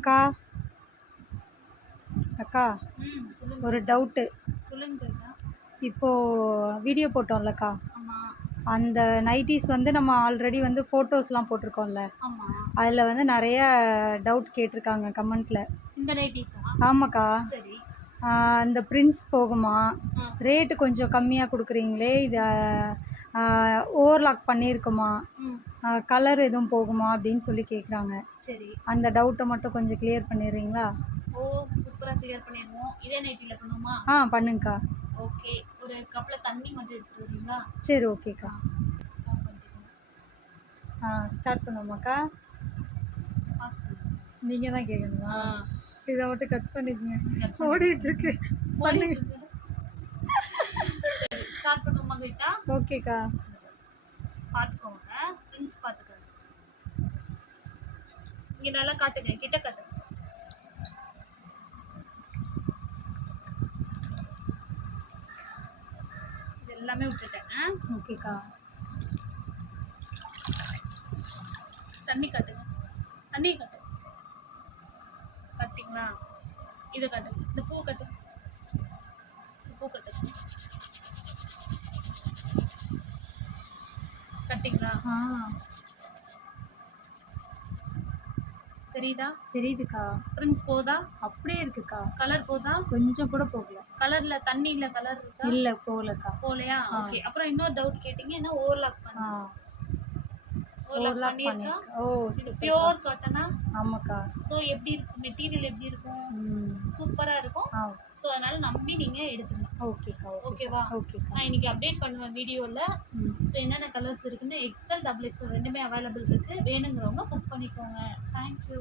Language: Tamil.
அக்கா அக்கா சொல்லுங்க. ஒரு டவுட்டு. சொல்லுங்க அக்கா. இப்போது வீடியோ போட்டோம்லக்கா, ஆமாம். அந்த நைட்டீஸ் வந்து நம்ம ஆல்ரெடி வந்து ஃபோட்டோஸ்லாம் போட்டிருக்கோம்ல, ஆமாம். அதில் வந்து நிறைய டவுட் கேட்டிருக்காங்க கமெண்ட்டில். இந்த நைட்டீஸா? ஆமாக்கா. சரி. இந்த பிரின்ஸ் போகுமா, ஆ. ரேட்டு கொஞ்சம் கம்மியாக கொடுக்குறீங்களே, இது ஓவர்லாக் பண்ணியிருக்குமா, ம். கலர் எதுவும் போகுமா அப்படின்னு சொல்லி கேட்குறாங்க. சரி. அந்த டவுட்டை மட்டும் கொஞ்சம் கிளியர் பண்ணிடுறீங்களா? ஓ, சூப்பராக கிளியர் பண்ணிடுவோம். இதே நைட்டியில் பண்ணுமா? பண்ணுங்கக்கா. ஓகே. ஒரு கப்பில் தண்ணி மட்டும் எடுத்துகிட்டு வரீங்களா? சரி, ஓகேக்கா. ஆன் பண்ணிக்கோங்க. ஸ்டார்ட் பண்ணுவோமாக்கா? பாஸ் பண்ணுங்க. நீங்கள் தான் கேட்கணுமா? இதை மட்டும் கட் பண்ணிக்கங்க. Cut பண்ணு. ஓடிட்டுருக்கு. பண்ணுங்க. சரி, ஸ்டார்ட் பண்ணுவோமா கிட்டா? ஓகேக்கா. பார்த்துக்கோங்க, பிரின்ஸ் பார்த்துக்கோங்க. இங்கே நல்லா காட்டுங்க, கிட்ட காட்டுங்க. இது எல்லாமே விட்டுட்டேன். ஓகேக்கா. தண்ணி காட்டுங்க, தண்ணி காட்டுங்க. காட்டிங்களா? இதை காட்டுங்க, இந்த பூ காட்டுங்க, இந்த பூ காட்டுங்க. கட்டிங்களா? தெரியுதா? தெரியுதுக்கா. பிரின்ஸ் போதா? அப்படியே இருக்குக்கா. கலர் போதா? கொஞ்சம் கூட போகல. கலர்ல தண்ணியில கலர் இருக்கா? இல்லை, போகலக்கா. போலையா? ஓகே. அப்புறம் இன்னொரு டவுட் கேட்டீங்க, என்ன ஓவர்லாக் பண்ண? ஓவர்லாக் பண்ணியிருக்கா? ஓ, இது பியூர் காட்டனா? ஆமாக்கா. ஸோ எப்படி இருக்கும், மெட்டீரியல் எப்படி இருக்கும்? சூப்பராக இருக்கும். ஸோ அதனால நம்பி நீங்கள் எடுத்துக்கலாம். ஓகேக்கா. ஓகேவா? ஓகேக்கா. நான் இன்னைக்கு அப்டேட் பண்ணுவேன் வீடியோவில். ஸோ என்னென்ன கலர்ஸ் இருக்குன்னு எக்ஸல், டபுள் எக்ஸல் ரெண்டுமே அவைலபிள் இருக்குது. வேணுங்கிறவங்க புக் பண்ணிக்கோங்க. தேங்க்யூ.